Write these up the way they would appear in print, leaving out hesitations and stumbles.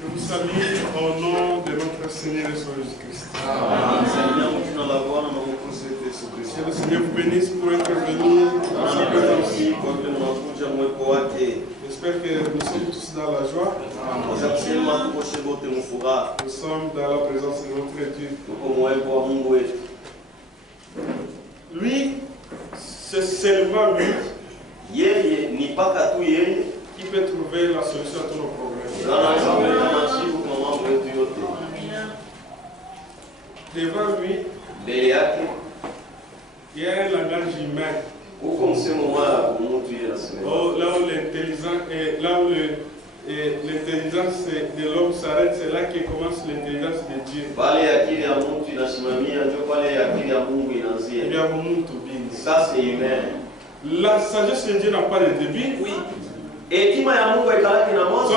Je vous salue au nom de notre Seigneur Jésus-Christ. Que le Seigneur vous bénisse pour être venu dans sa présence. J'espère que nous sommes tous dans la joie. Nous sommes dans la présence de notre Dieu. Lui, c'est seulement lui qui peut trouver la solution à tous nos problèmes. Devant lui, il y a un langage humain. Là où l'intelligence de l'homme s'arrête, c'est là que commence l'intelligence de Dieu. Ça, c'est humain. La sagesse de Dieu n'a pas de début. Oui. Son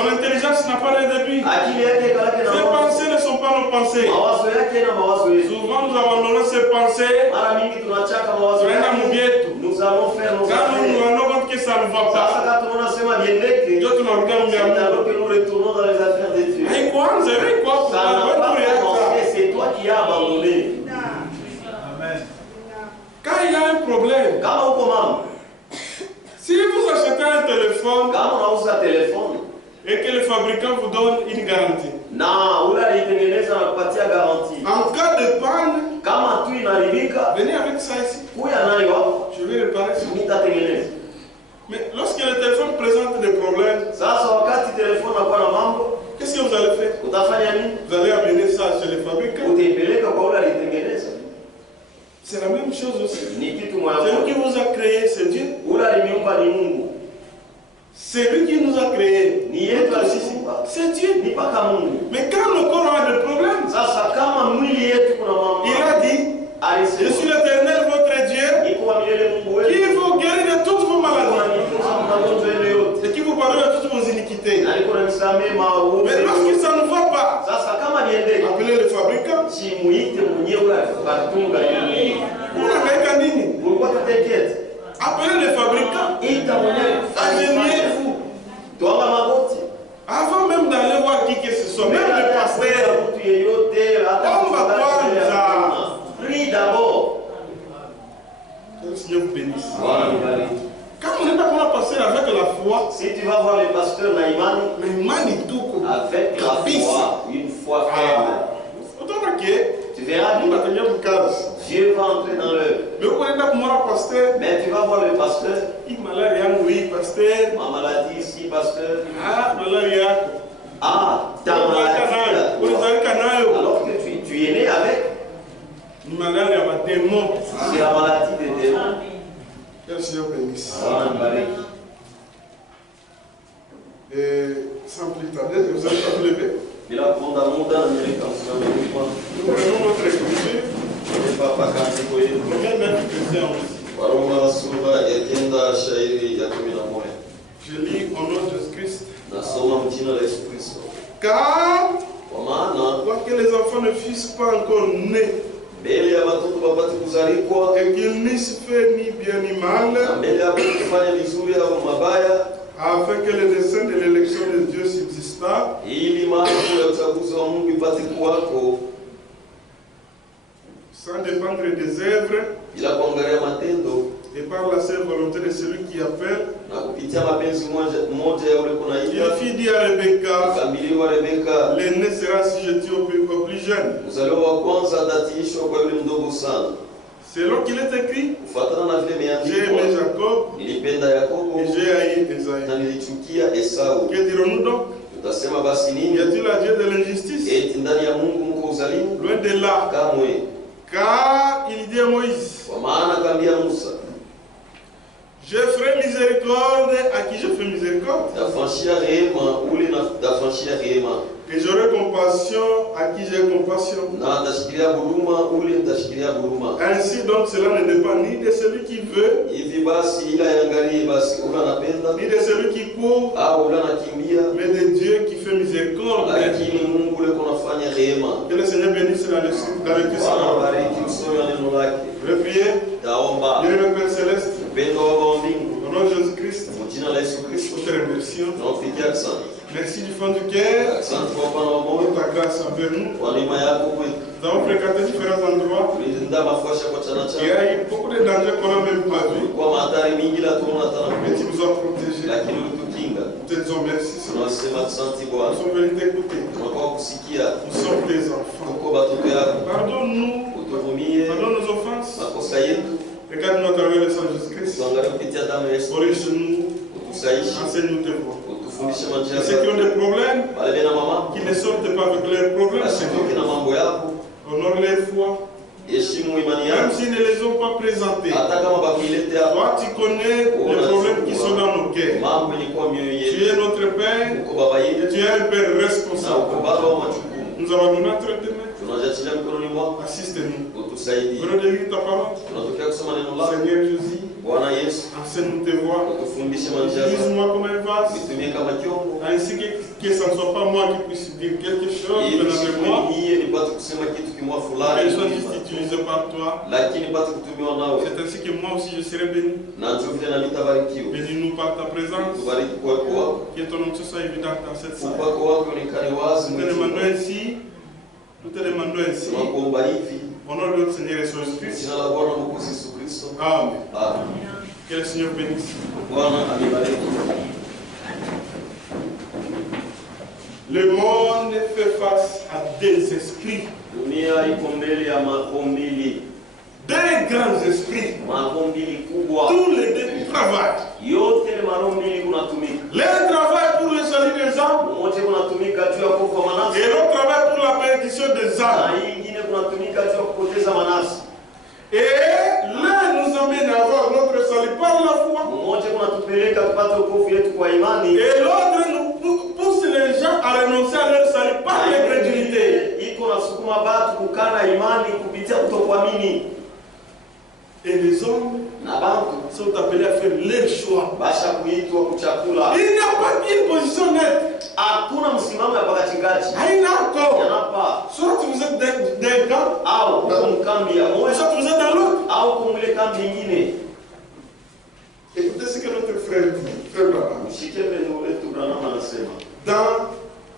intelligence n'a pas de début. Ses pensées ne sont pas nos pensées. Souvent nous abandonnons ces pensées. Nous allons faire nos affaires. Quand nous nous rendons compte que ça ne va pas, alors que nous retournons dans les affaires de Dieu. Ça n'a pas commencé, c'est toi qui as abandonné. Amen. Quand il y a un problème, si vous achetez un téléphone et que le fabricant vous donne une garantie, en cas de panne, venez avec ça ici. Je vais réparer ça. Mais lorsque le téléphone présente des problèmes, qu'est-ce que vous allez faire? Vous allez amener ça chez le fabricant. C'est la même chose aussi. C'est lui qui vous a créé, c'est Dieu. C'est lui qui nous a créés. C'est Dieu. Mais quand le corps a des problèmes, il a dit, je suis l'Éternel, votre Dieu, qui vous guérit de toutes vos maladies et qui vous pardonne de toutes vos iniquités. Mais lorsque ça ne va pas, appelez le fabricant. Appelez le fabricant. Ingéniez-vous. Avant même d'aller voir qui que ce soit, même le pasteur, on va prendre ça. Prie d'abord. Que le Seigneur vous bénisse. Quand on n'est pas pour passer avec la foi, si tu vas voir le pasteur Naïman, avec la foi, une foi ferme, tu verras Dieu va entrer dans l'œuvre. Mais tu vas voir le pasteur. Ma maladie ici, pasteur. Ah, ta maladie. Alors que tu es né avec. C'est la maladie des démons. Que le Seigneur bénisse. Et sans plus tarder, vous allez vous lever. Nous prenons notre écriture. Combien même chrétiens je lis au nom de Jésus-Christ. Car, que les enfants ne fussent pas encore nés, et qu'ils n'eussent fait ni bien ni mal, afin que le dessein de l'élection de Dieu subsista, sans dépendre des œuvres, et par la seule volonté de celui qui appelle. Il fit dire à Rebecca, l'aîné sera assujetti au plus jeune. Selon qu'il est écrit, j'ai aimé Jacob et j'ai haï Esaü. Que dirons-nous donc? Y a-t-il un Dieu de l'injustice? Loin de là. Car il dit à Moïse, je ferai miséricorde à qui je fais miséricorde, et j'aurai compassion à qui j'ai compassion. Ainsi donc cela ne dépend ni de celui qui veut, ni de celui qui court, mais de Dieu qui fait miséricorde. Que le Seigneur bénisse la lecture. Je vais prier. Dieu le Père Céleste, au nom de Jésus-Christ, Nous te remercions. Merci du fond du cœur pour ta grâce envers nous. Nous avons fréquenté différents endroits. Il y a eu beaucoup de dangers qu'on n'a même pas vus. Mais tu nous as protégés. Nous te disons merci. Nous sommes venus t'écouter. Nous sommes tes enfants. Pardonne-nous. Pardonne nos offenses. Regarde-nous à travers le sang de Jésus-Christ. Corrige-nous. Enseigne-nous tes voies. Et ceux qui ont des problèmes, qui ne sortent pas avec leurs problèmes, honore leur foi. Même s'ils ne les ont pas présentés, toi tu connais les problèmes qui sont dans nos cœurs. Tu es notre Père et tu es un Père responsable. Nous avons donné notre demain. Assiste-nous. Redélie ta parole. Seigneur Jésus, enseigne-nous tes voies. Utilise-moi comme un vase. Ainsi que ce ne soit pas moi qui puisse dire quelque chose de moi. Mais je sois juste utilisé par toi. C'est ainsi que moi aussi je serai béni. Bénis-nous par ta présence. Que ton nom soit évident dans cette salle. Nous te demandons ainsi. Au nom de notre Seigneur Jésus-Christ. Amen. Que le Seigneur bénisse. Le monde fait face à des esprits. Des grands esprits. Tous les deux travaillent. L'un travaille pour le salut des âmes. Et l'autre travaille pour la bénédiction des âmes. Et l'un nous amène à avoir notre salut par la foi. Et l'autre nous pousse les gens à renoncer à leur salut par l'incrédulité. Et les hommes sont appelés à faire leur choix. Il n'y a pas une position nette. Il n'y a encore. Soit vous êtes d'un camp, soit vous êtes dans l'autre. Écoutez ce que notre frère dit. Frère Branham. Dans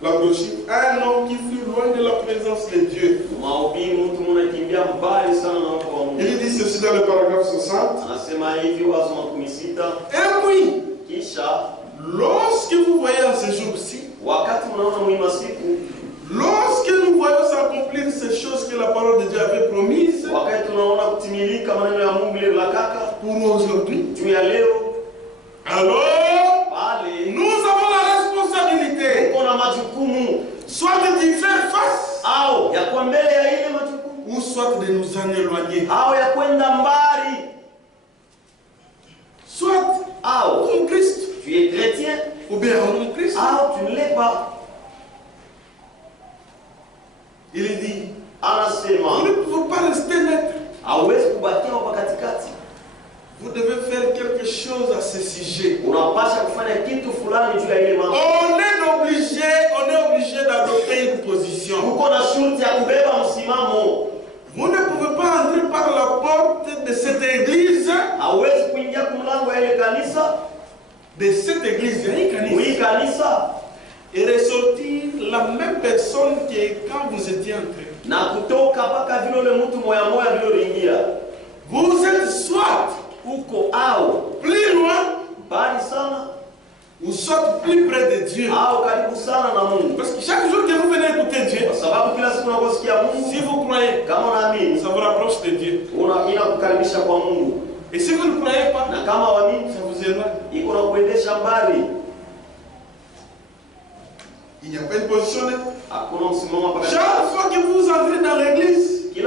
la brochure, un homme qui fut loin de la présence de Dieu. Il dit ceci dans le paragraphe 60. Et puis, lorsque vous voyez en ce jour-ci, lorsque nous voyons s'accomplir ces choses que la parole de Dieu avait promises pour aujourd'hui, alors nous avons la responsabilité soit de y faire face ou soit de nous en éloigner. Soit comme Christ, tu es chrétien, ou bien en Christ, tu ne l'es pas. Il dit, vous ne pouvez pas rester net. Vous devez faire quelque chose à ce sujet. On est obligé d'adopter une position. Vous ne pouvez pas entrer par la porte de cette église. De cette église, et ressortir la même personne que quand vous étiez entré. Vous êtes soit plus loin ou soit plus près de Dieu. Parce que chaque jour que vous venez écouter Dieu, si vous croyez, ça vous rapproche de Dieu. Et si vous ne croyez pas, ça vous éloigne. Il n'y a pas une position nette. Chaque fois que vous entrez dans l'église et que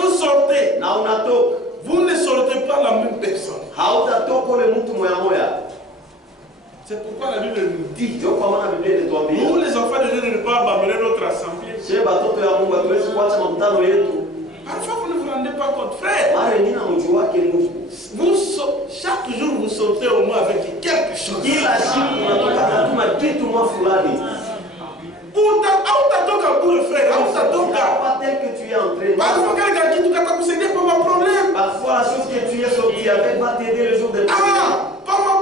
vous sortez, vous ne sortez pas la même personne. C'est pourquoi la Bible nous dit, nous les enfants de Dieu ne pas abandonner notre assemblée. Parfois vous ne vous rendez pas compte, frère. Chaque jour vous sortez au moins avec quelque chose. Parfois quelqu'un qui t'a possédé, pas mon problème. Parfois la chose que tu es sorti avec va t'aider le jour de pas mon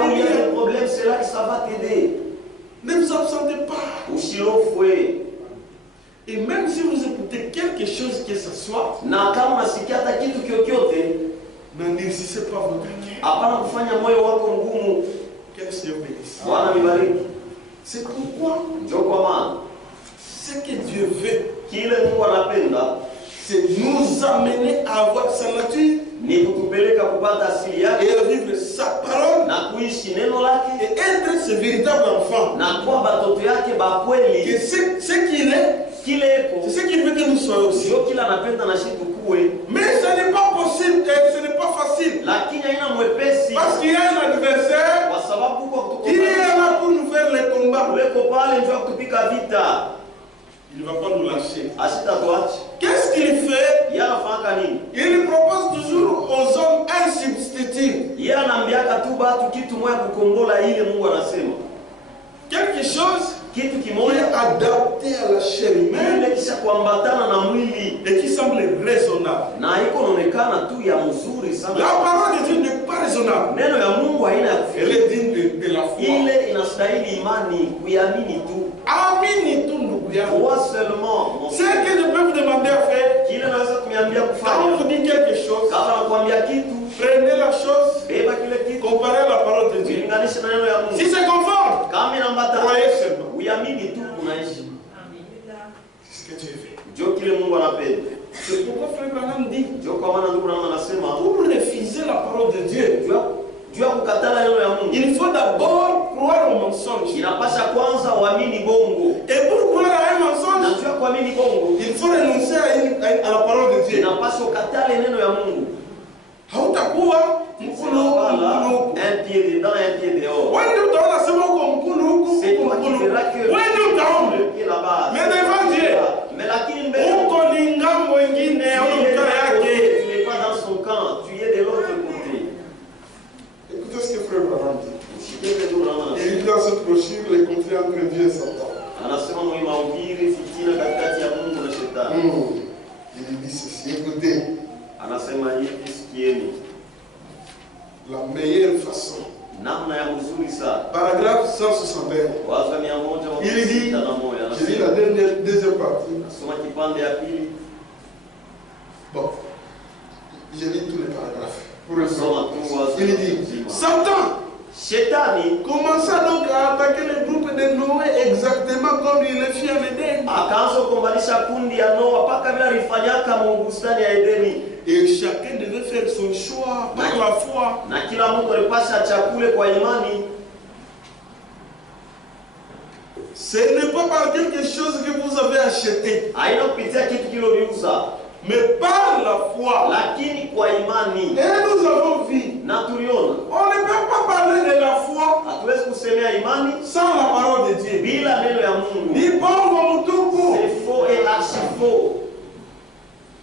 Là où il y a des problèmes, c'est là que ça va t'aider. Ne vous absentez pas. Usilofwe. Et même si vous écoutez quelque chose que ce soit, na kama unasikia hata kitu kyokyote, n'endurcissez pas votre cœur. Hapana kufanya moyo wako ngumu. Que le Seigneur bénisse. Bwana nibariki. C'est pourquoi ndio kwa maana ce que Dieu veut, kile Mungu anapenda, c'est nous amener à avoir sa nature, ni kutupeleka kupata asili yake et à vivre sa parole, na kuishi neno lake, et être ce véritable enfant. na kuwa batoto yake ba kweli. Que ce qu'il est, c'est ce qu'il veut que nous soyons aussi. Sio kila anapenda na shitu kuwe. Mais ce n'est pas possible et ce n'est pas facile. Lakini haina mwepesi. Parce qu'il y a un adversaire kwa sababu qui est là pour nous faire les combats. Uleko pale ndio kutupika vita. Il ne va pas nous lâcher. Asitatuache. Qu'est-ce qu'il fait? Yeye anafanya nini? Il propose toujours aux hommes un substitut. Yeye anaambiaka tu batu kitu moja kukombola ile Mungu anasema. Quelque chose kitu qui est kimoja adapté à la chair humaine ile kisha kuambatana na mwili et qui semble raisonnable. na iko inaonekana tu ya mzuri sana. La parole de Dieu n'est pas raisonnable. Neno ya Mungu haina ya Elle est digne de la foi. ile inastahili imani, kuiamini tu. Amini tu ndugu yangu. Moi seulement. Ce que je peux vous demander à faire, Kile naweza kuniambia quand on kufanya. vous dit quelque chose, Kama nakwambia kitu, prenez la chose, beba kile kitu, comparez la parole de Dieu. linganisha na neno ya Mungu. Si c'est conforme, Kama inambata, croyez seulement. uiamini tu unaishi. C'est ce que Dieu veut. Ndio kile Mungu anapenda. C'est pourquoi Frère Branham dit, Ndio kwa maana ndugu Branham anasema, pour refuser la parole de Dieu, juu ya kukatala neno ya Mungu, il faut d'abord croire au mensonge. inapasha kwanza uamini bongo. Et pour croire à un Na mensonge, juu ya kuamini bongo, il faut renoncer à la parole de Dieu. inapasha ukatale neno ya Mungu. Hautakuwa mkono huku, mkono huku. Un pied dedans, un pied dehors. Wewe utaona sema huko mkono huku, C'est huko toi qui mkono verras huku. que Wewe utaomba. le pied là-bas. Mais devant Dieu, Mais lakini mbele huko ni ngambo ingine au mkara yake. tu n'es pas dans son camp, tu es de l'autre côté. Écoutez ce que Frère Branham dit. Ushikeke ndugu Branham Il anasema. dit dans cette brochure les conflits entre Dieu et Satan. Anasema mwenye mahubiri fitina katikati ya Mungu na shetani. Il dit ceci, écoutez, Anasema hivi, sikieni. la meilleure façon. Namna ya mzuri sana. Paragraphe 161. Waza 161. Il dit, je lis la deuxième partie. Soma kipande ya pili. Bon, je lis tous les paragraphes. Pour le Soma tu waza. il dit, Satan Shetani commença donc à attaquer le groupe de Noé exactement comme il le fit en Éden. akaanza kukombanisha kundi ya Noa mpaka vile alifanyaka mu bustani ya Edeni. Et chacun devait faire son choix par la foi. Na kila mtu alipasha chakule kwa imani. Ce n'est pas par quelque chose que vous avez acheté, Haina kupitia kitu kiloliuza, mais par la foi. lakini kwa imani. Et nous avons vu. Na tuliona On ne peut pas parler de la foi hatuwezi kusemea imani sans la parole de Dieu. bila neno ya Mungu. Ni bongo mtupu. C'est faux et archi faux.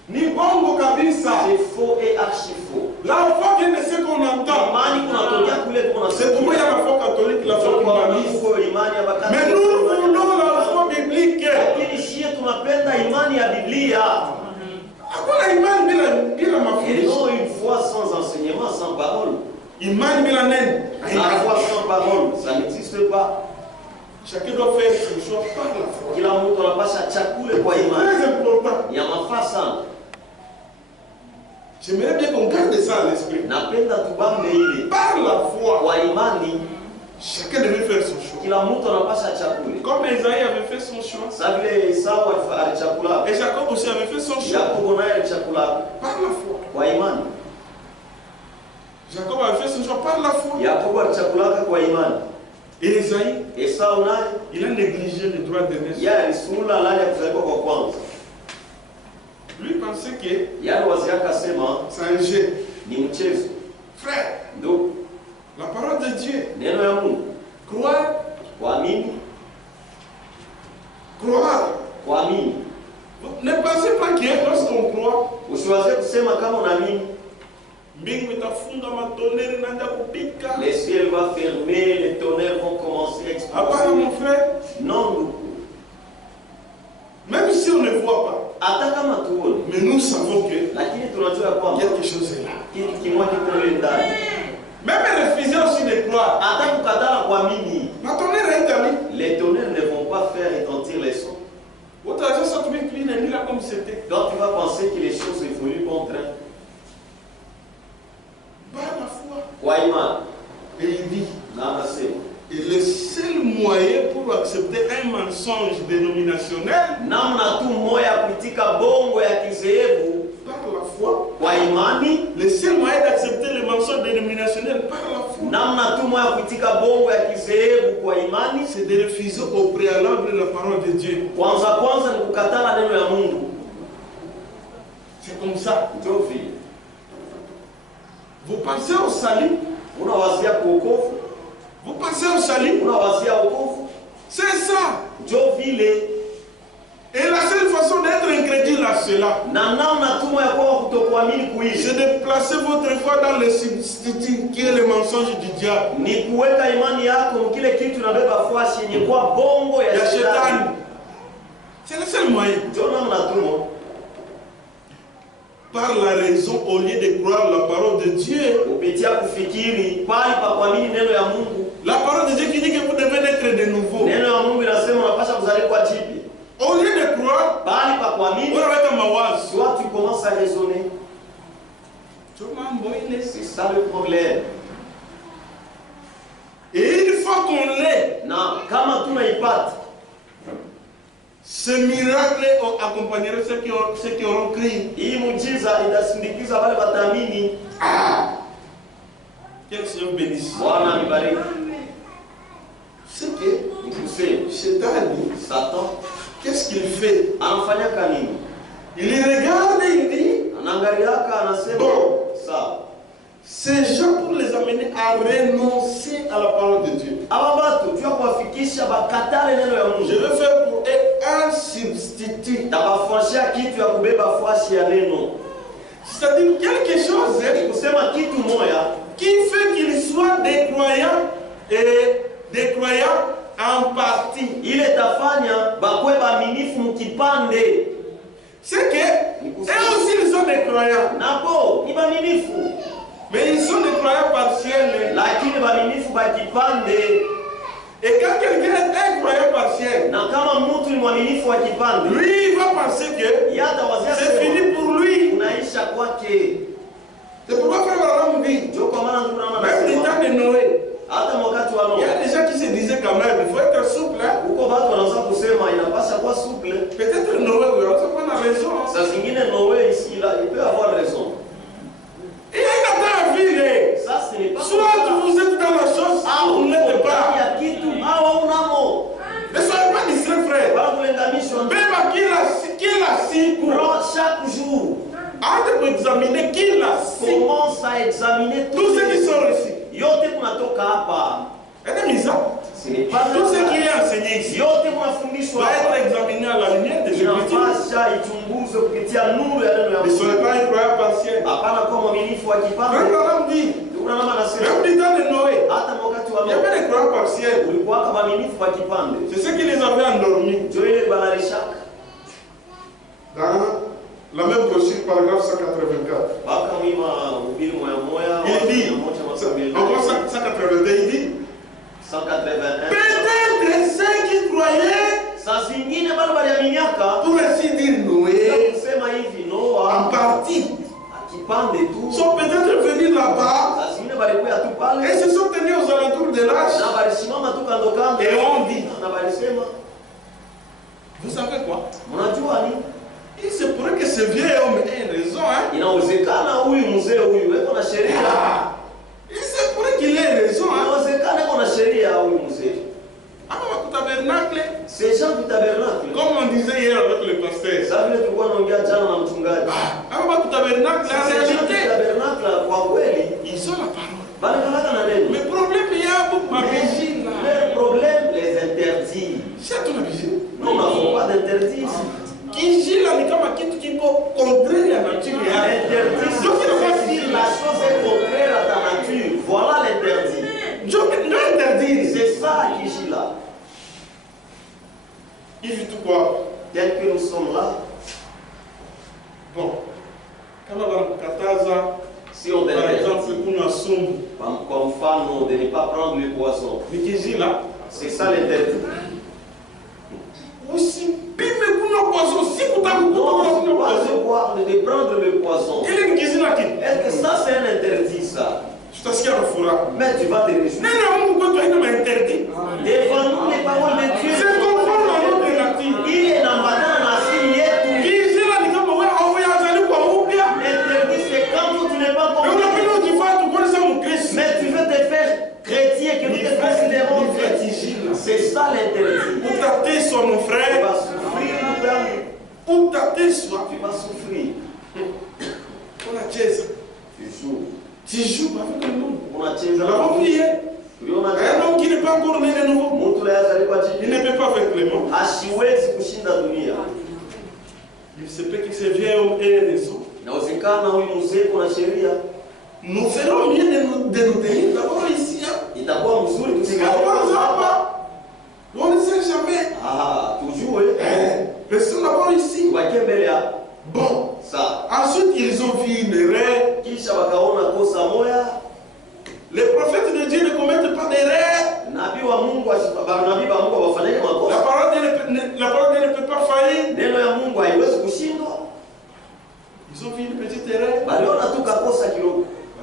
Ni bongo kabisa. C'est faux et archi faux. La foi vient de ce qu'on entend. Imani kunatokea kule C'est pourquoi il y a la foi catholique, la foi humaniste. Mais nous voulons la foi biblique. Lakini shie tunapenda imani ya Biblia. Hakuna imani bila Et mafundisho. non une foi sans enseignement, sans parole. Imani bila neno. La foi sans parole, ça n'existe pas. Chacun doit faire son choix par la foi. Kila mtu anapasha chakule kwa imani. Très important. Ya mafaa sana. J'aimerais bien qu'on garde ça à l'esprit. Napenda tubambe ile. Par la foi, Kwa imani chacun devait faire son choix. kila mtu anapasha chakule. Comme Esaïe avait fait son choix. Sa vile Esau alichakula, Et Jacob aussi avait fait son choix. Yakobo naye alichakula Par la foi. kwa imani. Jacob avait fait son choix par la foi. Yakobo alichakulaka kwa imani. Et Esaïe, Esau naye il a négligé le droit de naissance. yeye alisula lali ya kuzaliwa kwa kwanza. Lui pensait que Yaani waziaka sema c'est un jeu. ni mchezo. Frère, Ndio la parole de Dieu. neno ya Mungu. Croire, Kuamini, croire. kuamini. Ne pensez pas que lorsqu'on croit, Usiwaze kusema kama unaamini. mbingu itafunga matonere naanza kupika. Les ciels vont fermer, les tonnerres vont commencer à Hapana exploser. mon frère, Non, ndugu. même si on ne voit pas, Hata kama tuone, mais nous savons que lakini tunajua kwamba quelque chose est là. kitu kimoja kiko ndani. Même refuser aussi de croire. Les tonnerres ne vont pas faire retentir les sons. Donc tu vas penser que les choses évoluent contre un. Par la foi. Et il dit, et le seul moyen pour accepter un mensonge dénominationnel, par la foi. Le seul moyen d'accepter le mensonge dénominationnel par la foi, c'est de refuser au préalable la parole de Dieu. C'est comme ça. Vous pensez au salut? Vous pensez au salut? C'est ça. Et la seule façon d'être incrédule à cela, c'est de placer votre foi dans le substitut qui est le mensonge du diable. C'est le seul moyen. Par la raison, au lieu de croire la parole de Dieu, la parole de Dieu qui dit que vous devez naître de nouveau. Au lieu de croire, toi tu commences à raisonner. C'est ça le problème. Et une fois qu'on l'est, ce miracle accompagnerait ceux qui auront crié. Que le Seigneur bénisse. C'est que Satan, qu'est-ce qu'il fait? Il regarde et il dit, bon, ces gens pour les amener à renoncer à la parole de Dieu. Je vais faire pour eux un substitut. C'est-à-dire quelque chose qui fait qu'ils soient des croyants et des croyants en partie. C'est que eux aussi ils sont des croyants. Mais ils sont des croyants partiels. Et quand quelqu'un est un croyant partiel, lui il va penser que c'est fini pour lui. C'est pourquoi frère Abraham dit, même du temps de Noé, il y a des gens qui se disaient quand même, il faut être souple. Hein? Peut-être Noé, oui, on a raison. Il peut avoir raison. Il y a un temps à vivre. Soit vous êtes dans la chose, ou vous n'êtes pas. Ne soyez pas distrait, frère. Même qui l'a si prends chaque jour. Arrête de examiner qui l'a si. Commence à examiner tous ceux qui sont ici. Ce n'est pas tout ce qui est enseigné ici doit être examiné à la lumière des Écritures. Ne soyez pas un croyant partiel. Frère Branham dit, même du temps de Noé, il y avait des croyants partiels. C'est ce qui les avait endormis. Dans la même brochure, paragraphe 184. Il dit, encore 182, il dit, 181. Peut-être ceux qui croyaient, pour ainsi dire Noé, en partie, sont peut-être venus là-bas et se sont tenus aux alentours de l'âge et ont dit, vous savez quoi? Il se pourrait que ce vieil homme ait raison, hein? Il se pourrait qu'il ait raison, hein? Ces gens du tabernacle, comme on disait hier avec le pasteur, ils ont la parole. Mais le problème, il y a beaucoup de vigile. Le problème, les interdits. C'est ton vigile. Nous n'avons pas d'interdit. Qui gît là, mais comme qui peut contrer la nature. L'interdit, si la chose est contraire à ta nature, voilà l'interdit. C'est ça qui gît là. Il vit tout quoi? Tel que nous sommes là. Bon. Quand on a 14 ans, si on par exemple, pour nous assumer. Comme femme, de ne pas prendre le poison. C'est ça l'interdit. Aussi, non, de prendre le poison. Est-ce que ça c'est un interdit ça? Mais tu vas te réjouir. Devant nous les paroles de Dieu. C'est conforme à notre nature. Il est dans l'interdit c'est quand tu n'es pas convaincu. Mais tu veux te faire chrétien que nous te considérons chrétien. C'est ça l'interdit. Pour tâter soit mon frère. Tu vas souffrir, mon frère. Pour tâter soit. Tu vas souffrir. On a chaise. Tu joues avec le monde. On a chaise. Nous avons prié. Un homme qui n'est pas encore né de nouveau. Il ne peut pas faire Clément. Il se peut que ce vieil homme ait des os. Nous ferons mieux de nous tenir d'abord ici. On ne sait jamais. Toujours. Restons d'abord ici. Bon. Ça. Ensuite, ils ont vu une erreur. Les prophètes de Dieu ne commettent pas d'erreur. La parole ne peut pas faillir. Ils ont vu une petite erreur.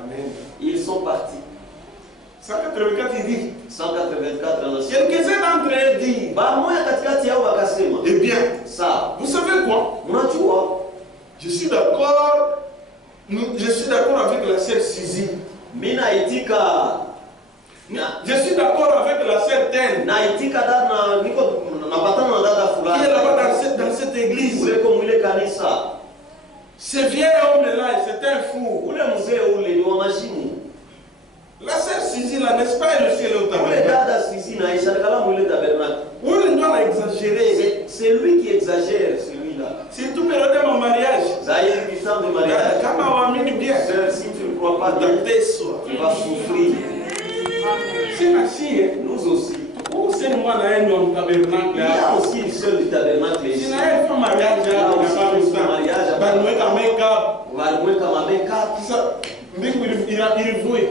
Amen. Ils sont partis. 184, il dit. 184 quelques-uns d'entre eux disent. Eh bien, ça. Vous savez quoi? Je suis d'accord. Je suis d'accord avec la sœur Suzy. Je suis d'accord avec la sœur Ten. Qui est là-bas dans cette église. Ce vieil homme-là, c'est un fou. La sœur Suzy, là, n'est-ce pas, elle aussi, elle est au tabernacle. On doit exagérer. C'est lui qui exagère, celui-là. Surtout période de mon mariage. Quand de mariage. Sœur, si tu ne crois pas, tu vas souffrir. C'est ainsi. Nous aussi. Il y a aussi une sœur du tabernacle ici.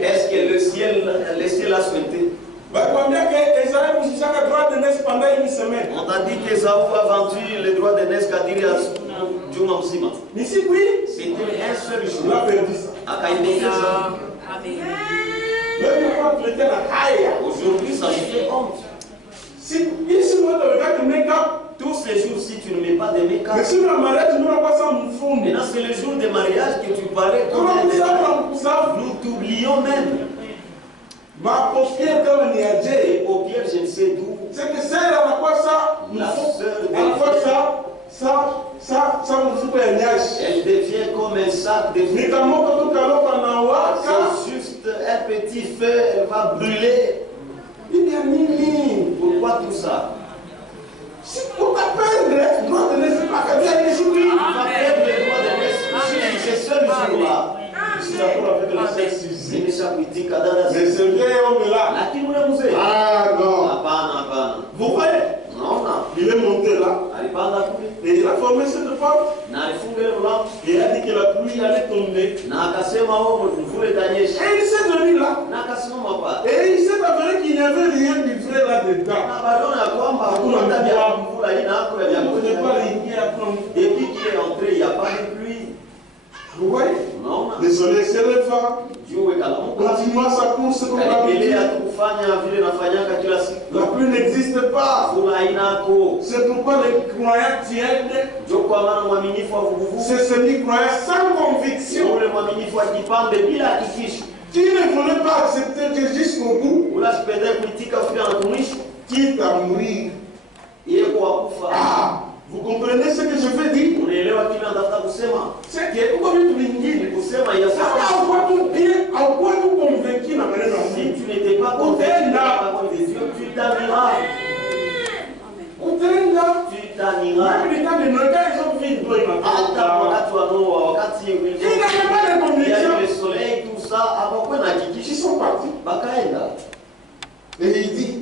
Est-ce que le ciel a souhaité? On a dit qu'Esaü a vendu le droit de naissance à dire à Juma Mzima. C'était un seul jour. Aujourd'hui, ça me fait honte. Tous ces jours, si tu ne mets pas de make-up, maintenant c'est le jour de mariage que tu parlais comme nous t'oublions même. Ma paupière comme il y a des paupières, je ne sais d'où. C'est que c'est la quoi ça? La sœur elle devient comme un sac de feu. C'est juste un petit feu, elle va brûler. Pourquoi tout ça? C'est pour t'apprendre le droit de naissance. C'est ce jour-là. Je suis d'accord avec la sœur Suzy. Mais ce vieil homme-là. Ah non. Vous voyez? Il est monté là. Et il a formé cette femme. Et il a dit que la pluie allait tomber. Et il s'est tenu là. Et il s'est avéré qu'il n'y avait rien de vrai là-dedans. Et puis qui est entré, il n'y a pas de pluie. Vous voyez? Le soleil se leva. Continua sa course comme d'habitude. La pluie n'existe pas. C'est pourquoi les croyants tiennent. C'est ceux qui croyaient sans conviction. Qui ne voulait pas accepter que jusqu'au bout, quitte à mourir. Ah, vous comprenez ce que je veux dire? C'est que vous avez tout l'ingile. À quoi nous convaincus dans la si tu n'étais pas convaincu de la parole de Dieu, tu t'aniras. Tu t'aniras. Il y a le soleil, tout ça. Ils sont partis. Et il dit,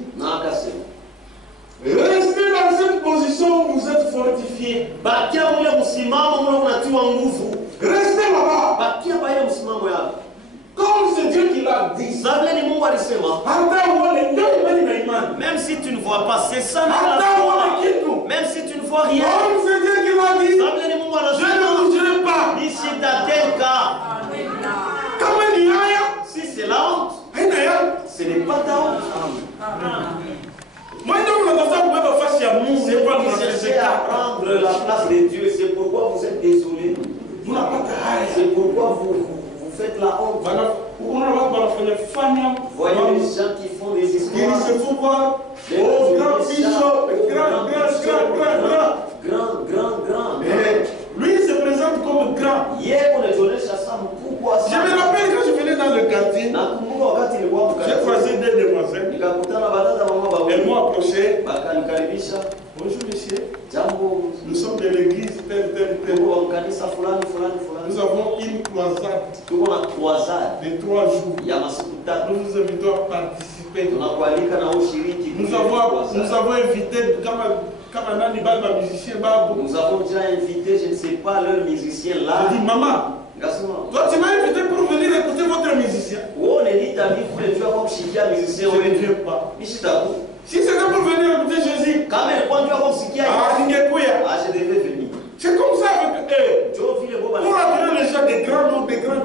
restez dans cette position où vous êtes fortifiés. Restez là-bas. Comme c'est Dieu qui 10. Même si tu ne vois pas, c'est ça même la foi. Même si tu ne vois rien. Je ne bougerai pas. Ni si dans tel cas. Si c'est la honte, ce n'est pas ta honte. C'est pas vous cherchez à prendre la place de Dieu. C'est pourquoi vous êtes désolé. C'est pourquoi vous faites la honte. Voyez les gens qui font des histoires. Grand. Lui, il se présente comme grand. Je me rappelle quand je venais dans le quartier, j'ai croisé deux demoiselles. Elles m'ont approché. Bonjour monsieur. Nous sommes de l'église telle. Nous avons une croisade de 3 jours. Nous vous invitons à participer. Nous avons invité Nous avons déjà invité, je ne sais pas, leur musicien là. Je dis, maman, toi tu m'as invité pour venir écouter votre musicien. Je ne viens pas. Si c'était pour venir écouter Jésus, je devais venir. C'est comme ça avec eux. Pour attirer les gens des grands noms, des grands.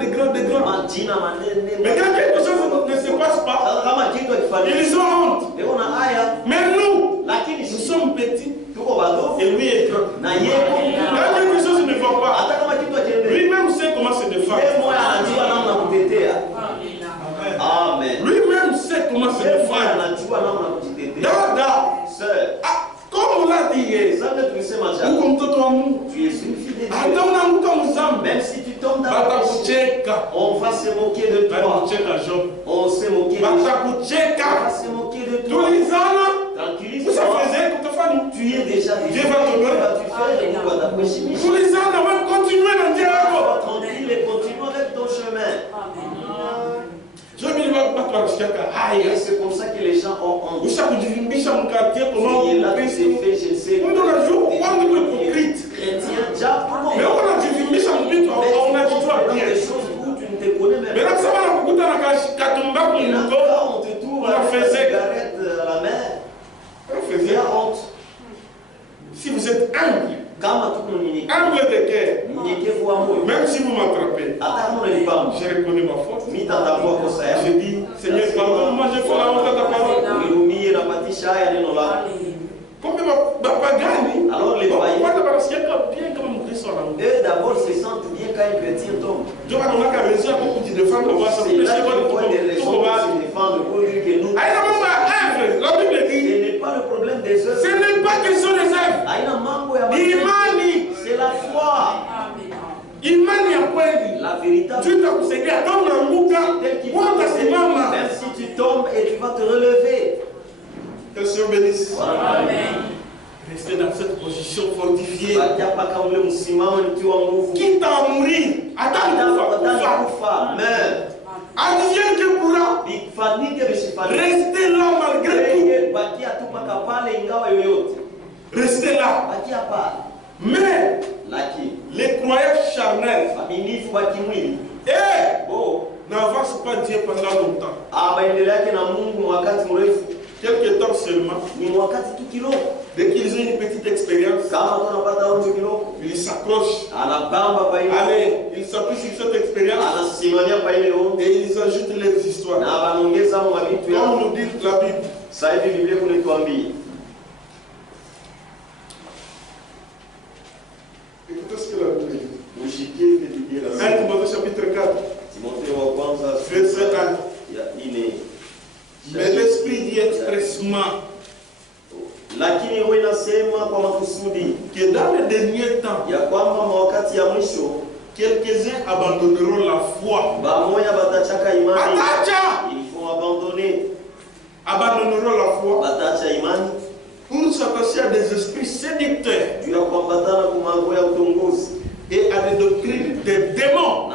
Mais quand quelque chose ne se passe pas, ils ont honte. Mais nous sommes petits. Et lui est grand. Quand quelque chose ne va pas, lui-même sait comment se défendre. Amen. Lui-même sait comment se défendre. Dada, comme on l'a dit hier, tu es une fille de Dieu. Même si tu tombes dans le péché, on va se moquer de toi. On se moquer de toi. On va se moquer de toi. Tranquillise-toi. Tu es déjà Dieu va te donner. Tranquille et continue avec ton chemin. Et c'est comme ça que les gens ont honte. Chrétien, déjà, mais on a dit des choses où tu ne te connais même pas. On te trouve avec une cigarette à la main. C'est la honte. Si vous êtes humble, humble de cœur, même si vous m'attrapez, j'ai reconnu ma faute. J'ai dit, Seigneur, pardonne-moi, j'ai fait la honte à ta parole. Comme alors les païens, eux d'abord se sentent bien quand un chrétien tombe. C'est là qu'il faut des raisons pour se défendre pour dire que nous. La Bible dit, ce n'est pas le problème des œuvres. Ce n'est pas question des œuvres. Imani. C'est la foi. Imani ya kweli. La véritable. Dieu t'a même si tu tombes et tu vas te relever. Que le Seigneur bénisse. Amen. Restez dans cette position fortifiée. Quitte à mourir. Advienne que pourra. Restez là malgré tout. Restez là. Mais les croyants charnels n'avancent pas Dieu pendant longtemps. Quelques temps seulement. Dès qu'ils ont une petite expérience, ils s'accrochent. Allez, ils s'appuient sur cette expérience et ils ajoutent leurs histoires. Comme nous dit la Bible. Écoutez ce que la Bible dit. 1 Timothée chapitre 4. Verset 1. Mais l'Esprit dit expressement que dans les derniers temps, quelques-uns abandonneront la foi. Abandonneront la foi pour s'attacher à des esprits séducteurs et à des doctrines des démons.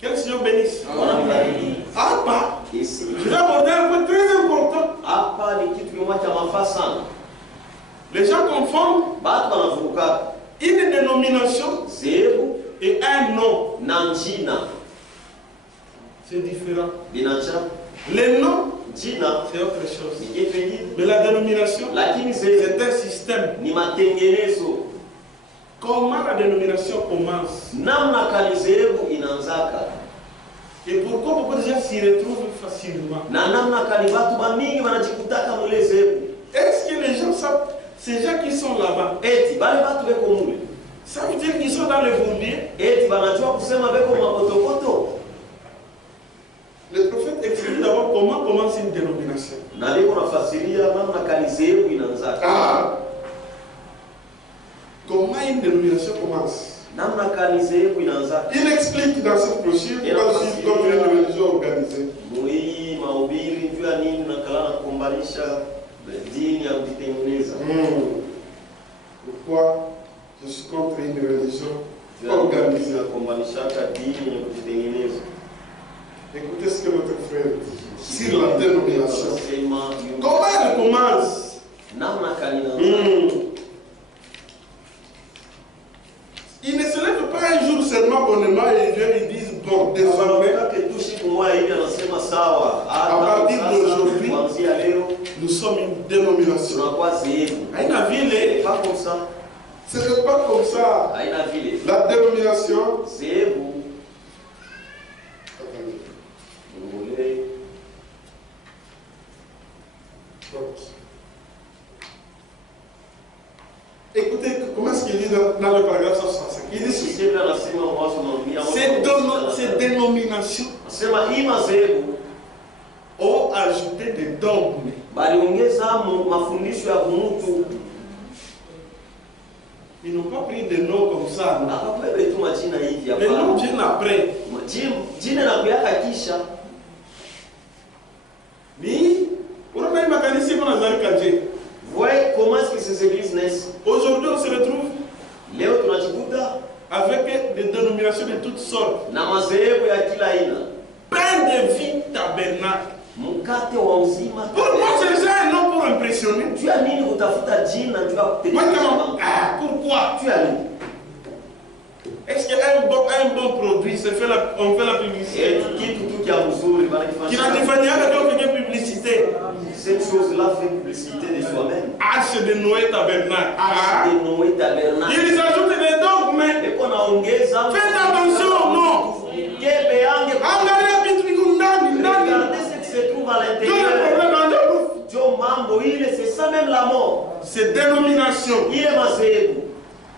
Que le Seigneur bénisse. Je vais aborder un point très important. Les gens confondent une dénomination et un nom. C'est différent. Binacha. Les noms, jina, c'est autre chose. Ni Mais la dénomination, lakini c'est un système. Ni matengenezo. Comment la dénomination commence? Namna kanizehebu inaanzaka. Et pourquoi beaucoup de gens s'y retrouvent facilement? Na namna kani watu bamingi wanajikutaka mule zehebu. Est-ce que les gens savent, ces gens qui sont là-bas, eti bale watu beko mule, ça veut dire qu'ils sont dans le bourbier? Eti banajua kusema beko mapotopoto. Le prophète explique d'abord comment commence une dénomination. Na liko nafasiria namna kanizehebu inaanzaka. Ah. Comment une dénomination commence? Namna kanizehebu inaanzaka. Il explique dans cette brochure comme une religion organisée. Mui mahubiri juu ya nini nakala na kuombanisha dini ya kujitengeneza. Pourquoi je suis contre une religion organisée? Kuombanishaka dini ya kujitengeneza. Écoutez ce que notre frère dit sur la dénomination. Comment elle commence? Namna kanina. Ils ne se lèvent pas un jour seulement bonnement et ils viennent et disent bon, désormais, à partir d'aujourd'hui, nous sommes une dénomination. Ce n'est pas comme ça. La dénomination, écoutez, comment est-ce qu'il dit dans le paragraphe 165? Il dit ceci. Ces dénominations ont ajouté des dogmes. Ils n'ont pas pris des noms comme ça. Les noms viennent après. Mais, on a mécanisme qu'on a Zarikadje. Voyez comment est-ce que ces églises naissent. Aujourd'hui, on se retrouve avec des dénominations de toutes sortes. Pain de vie tabernacle. Pour moi, c'est déjà un nom pour impressionner. Pourquoi? Est-ce qu'un bon produit, on fait la publicité? Qui n'a pas de publicité. Cette chose-là fait publicité de soi-même. Arche de Noé tabernacle. Arche de Noé tabernacle. Ils ajoutent des dogmes. Faites attention au nom. Regardez ce qui se trouve à l'intérieur. C'est ça même la mort. C'est dénomination.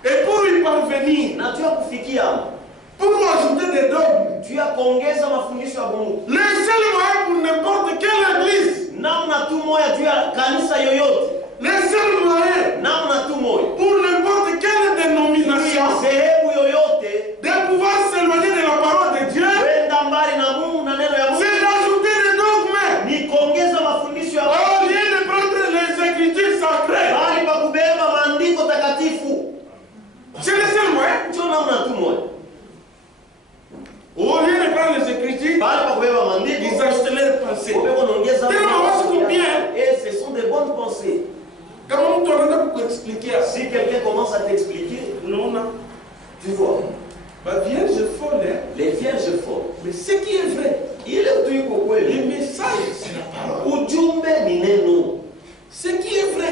Et pour y parvenir, pour ajouter des dogmes, tu as congeza mafundisho ya Mungu. Le seul moyen pour n'importe quelle église, namna tu moya juu ya kanisa yoyote, le seul moyen namna tu moya pour n'importe quelle dénomination sehemu yoyote de pouvoir s'éloigner de la parole de Dieu, kwenda mbali na Mungu na neno ya Mungu, c'est d'ajouter des dogmes. Ni kongeza mafundisho ya Mungu. Au lieu de prendre les écritures sacrées, bali pa kubeba maandiko takatifu. C'est le seul moyen. Ndio namna tu moya. Au lieu de prendre les écritures, ils achetaient leurs pensées. Et ce sont des bonnes pensées. Comment on doit expliquer? Si quelqu'un commence à t'expliquer, non, tu vois. Vierge folle, hein? Les vierges folles. Mais ce qui est vrai, le message, c'est la parole. Ce qui est vrai,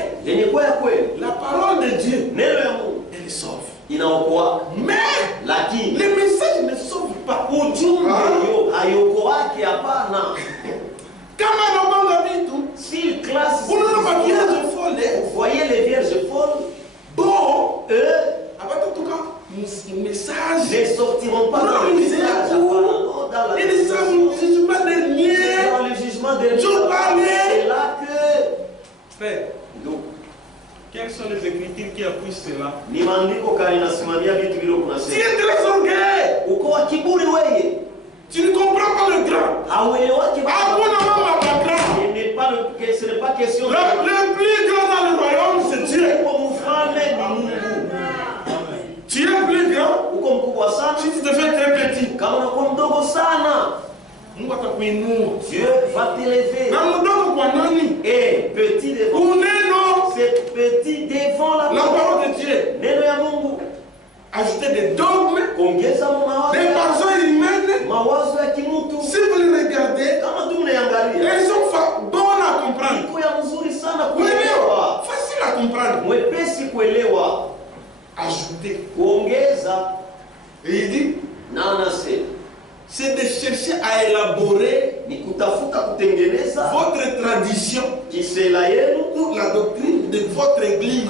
la parole de Dieu, elle sauve. Mais les messages ne sauvent pas. S'il classe, vous voyez les vierges folles, bon, en tout cas, message ne sortiront pas dans le message. Ils sont au jugement dernier. Dans le jugement dernier. C'est là que. Frère, quelles sont les écritures qui appuient cela? Tu es très orgueilleux. Tu ne comprends pas le grand. Ce n'est pas question de... Le plus grand dans le royaume, c'est Dieu. Tu es plus grand. Si tu te fais très petit, Dieu va t'élever. Et petit devant. C'est petit devant la parole de Dieu. Neno ya Mungu. Ajouter des dogmes, des personnes humaines, mawazo ya kimutu. Si vous les regardez, kama tu mnaangalia, elles sont bonnes à comprendre. iko ya mzuri sana kuelewa. Facile à comprendre. Mwepesi kuelewa. Ajouter. Kuongeza. Et il dit, c'est de chercher à élaborer votre tradition ou la doctrine de votre église.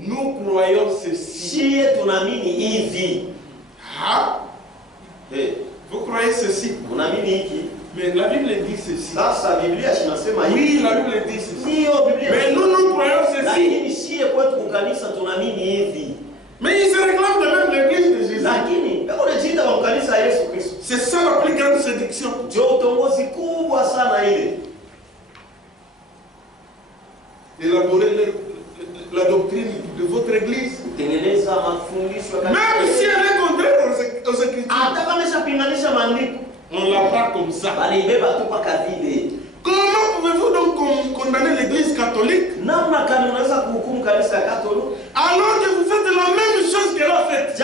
Nous croyons ceci. Ah. Vous croyez ceci? Mais la Bible dit ceci. Oui, la Bible dit ceci. Mais nous croyons ceci. Mais il se réclame de même l'église de Jésus. C'est ça la plus grande séduction. Élaborer la doctrine de votre église. Même si elle est contraire aux Écritures. On la parle comme ça. Comment pouvez-vous donc condamner l'église catholique alors que vous faites la même chose qu'elle a faite? Tu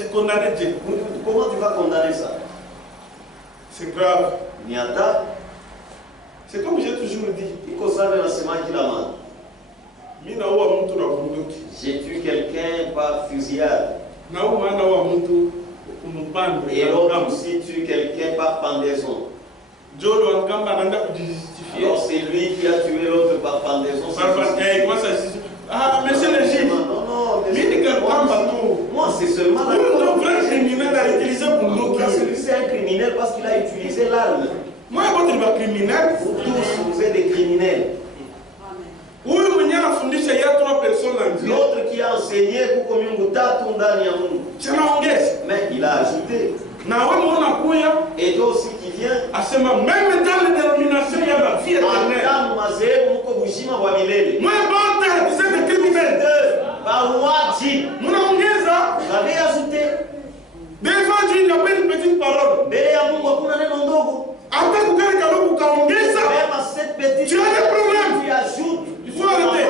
es condamné Dieu. Comment tu vas condamner ça? C'est grave. C'est comme j'ai toujours dit. J'ai tué quelqu'un par fusillade. Et l'autre aussi tue quelqu'un par pendaison. Alors c'est lui qui a tué l'autre par pendaison. Ah, monsieur le juge. Moi, c'est seulement la celui c'est un criminel parce qu'il a utilisé l'arme. Moi, votre criminel. Vous tous, vous êtes des criminels. L'autre qui a enseigné mais il a ajouté. Et toi aussi qui viens. Même dans les dénominations, il y a la vie éternelle. Moi, vous êtes des criminels. Vous avez ajouté. Devant Dieu, il n'y a pas une petite parole. Même à cette petite tu as des problèmes. Tu ajoutes. Il faut arrêter.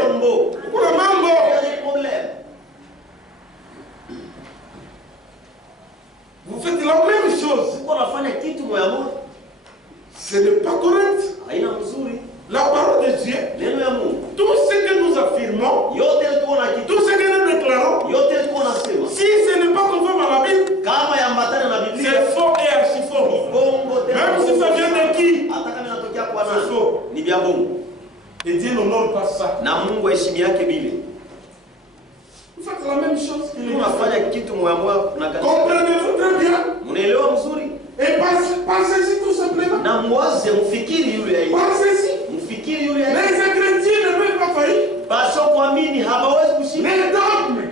Il y a des problèmes. Vous faites la même chose. Ce n'est pas correct. La parole de Dieu, tout ce que nous affirmons, tout ce que nous déclarons, si ce n'est pas conforme à la Bible, c'est faux et archi faux. Même si ça vient de qui, c'est faux. Et Dieu n'honore pas ça. Vous faites la même chose que les comprenez-vous très bien? Et pensez-y tout simplement. Pensez-y. Les chrétiens ne peuvent pas faillir. Les dogmes.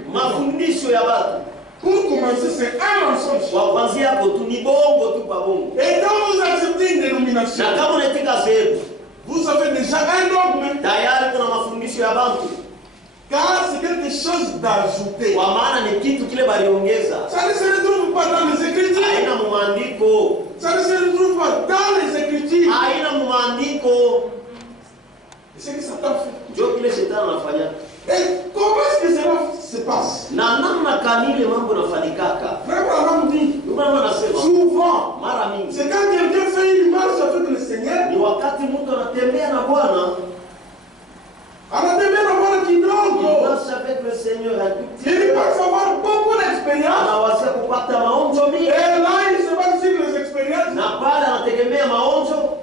Pour commencer, c'est un mensonge. Et quand vous acceptez une dénomination, vous avez déjà un dogme. Car c'est quelque chose d'ajouté. Ça ne se retrouve pas dans les Écritures. Ça ne se retrouve pas dans les Écritures. C'est ce que Satan fait. Et comment est-ce que cela se passe? Frère Abraham dit souvent, c'est quand quelqu'un fait une marche avec le Seigneur, anatembea na Bwana kidogo. Il passe avoir beaucoup d'expérience. Et là, il se base sur les expériences.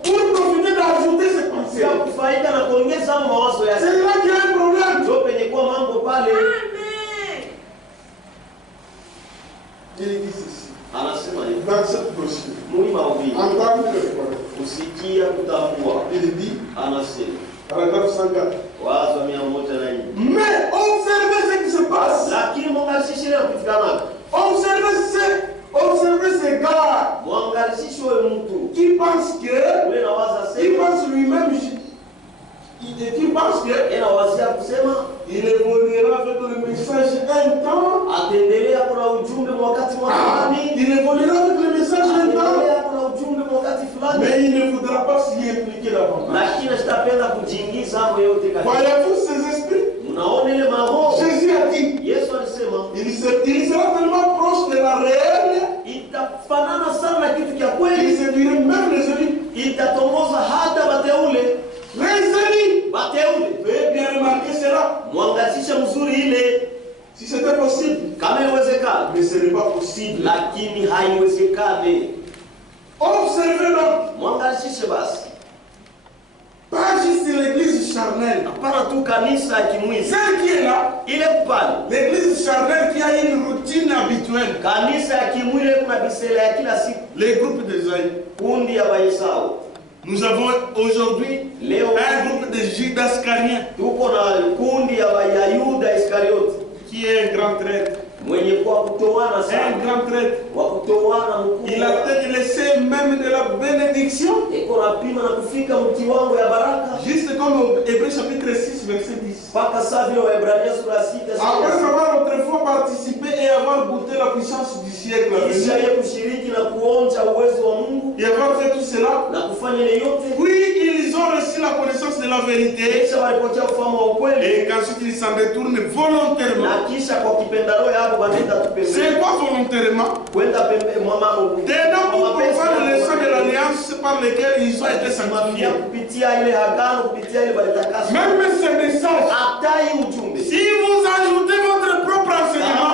Pour profiter d'ajouter ses pensées. C'est là qu'il y a un problème. Il dit ceci. Dans cette brochure, en tant que il dit, paragraphe 104. Mais observez ce qui se passe. Observez ces gars qui pensent que, il pense lui-même, qui pense que il évoluera avec le message un temps. Il évoluera avec le message un temps. Mais il ne voudra pas s'y impliquer davantage. Voyez-vous ces esprits? Jésus a dit, il sera C'était possible. Mais ce n'est pas possible. Observez donc. Pas juste l'église charnelle. Celle qui est là. L'église charnelle qui a une routine habituelle. Les groupes d'Ésaïe. Nous avons aujourd'hui un groupe de Judascariens. Qui est un grand traître. Un grand traître. Il a laissé même de la bénédiction. Juste comme au Hébreux chapitre 6 verset 10. Après avoir autrefois participé et avoir goûté la puissance du siècle et avoir fait tout cela, puis ils ont reçu la connaissance de la vérité et qu'ensuite ils s'en détournent volontairement. C'est quoi volontairement? Tenant pour profaner le sang de l'alliance par lequel ils ont été sanctifiés. Même ce message, si vous ajoutez votre propre enseignement,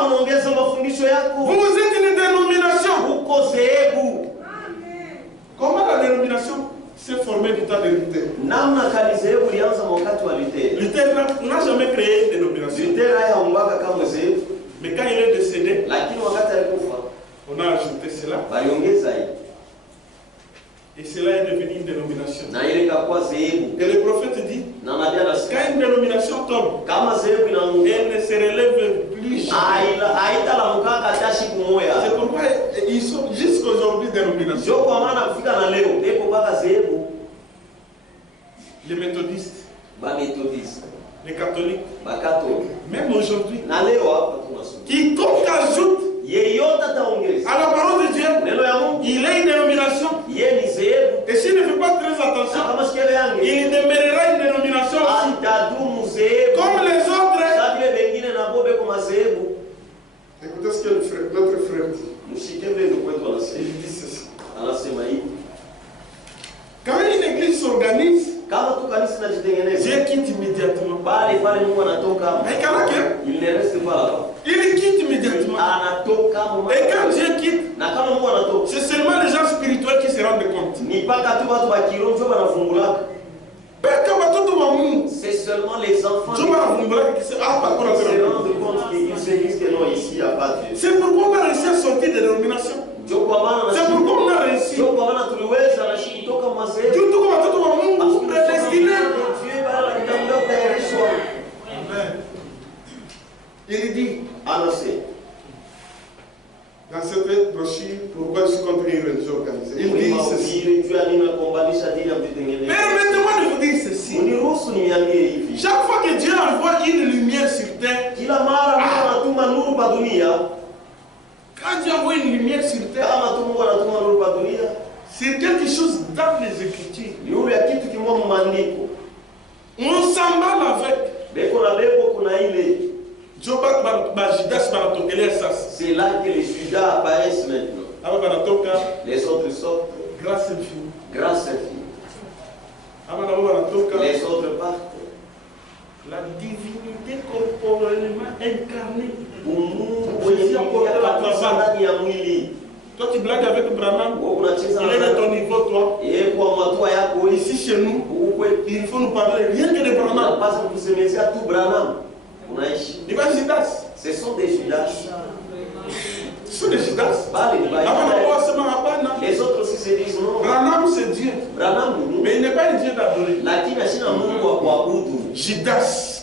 vous êtes une dénomination. Comment la dénomination s'est formée du temps de Luther? Luther n'a jamais créé une dénomination. Mais quand il est décédé, on a ajouté cela. Et cela est devenu une dénomination. Et le prophète dit, quand une dénomination tombe, elle ne se relève plus jamais. C'est pourquoi ils sont jusqu'à aujourd'hui dénomination. Les méthodistes, les catholiques, même aujourd'hui, quiconque ajoute à la parole de Dieu, il est une dénomination. Et s'il ne fait pas très attention, il demeurera une dénomination aussi. Comme les autres. Écoutez ce que notre frère dit. Il dit ceci. Quand une église s'organise, Dieu quitte immédiatement. Il ne reste pas là-bas. Il quitte immédiatement. Et quand Dieu quitte, c'est seulement les gens spirituels qui se rendent compte. C'est seulement les enfants qui se rendent compte qu'ils se disent que non, ici il n'y a pas Dieu. C'est pourquoi on a réussi à sortir des dénominations. C'est pourquoi on a réussi. Il dit, dans cette brochure, pourquoi je suis contre une religion organisée. Il dit ceci. Permettez-moi de vous dire ceci. Chaque fois que Dieu envoie une lumière sur terre, quand Dieu envoie une lumière sur terre, c'est quelque chose dans les Écritures. On s'emballe avec. C'est là que les Judas apparaissent maintenant. Les autres sortent. Grâce infinie. Grâce infinie. Les autres partent. La divinité corporellement incarnée. Toi tu blagues avec Branham. Il est de ton niveau, toi. Ici chez nous, il faut nous parler rien que de Branham. Ce sont des Judas. Ce sont des Judas. Les autres aussi se disent non. Branham c'est Dieu. Mais il n'est pas un Dieu d'adoré. Judas.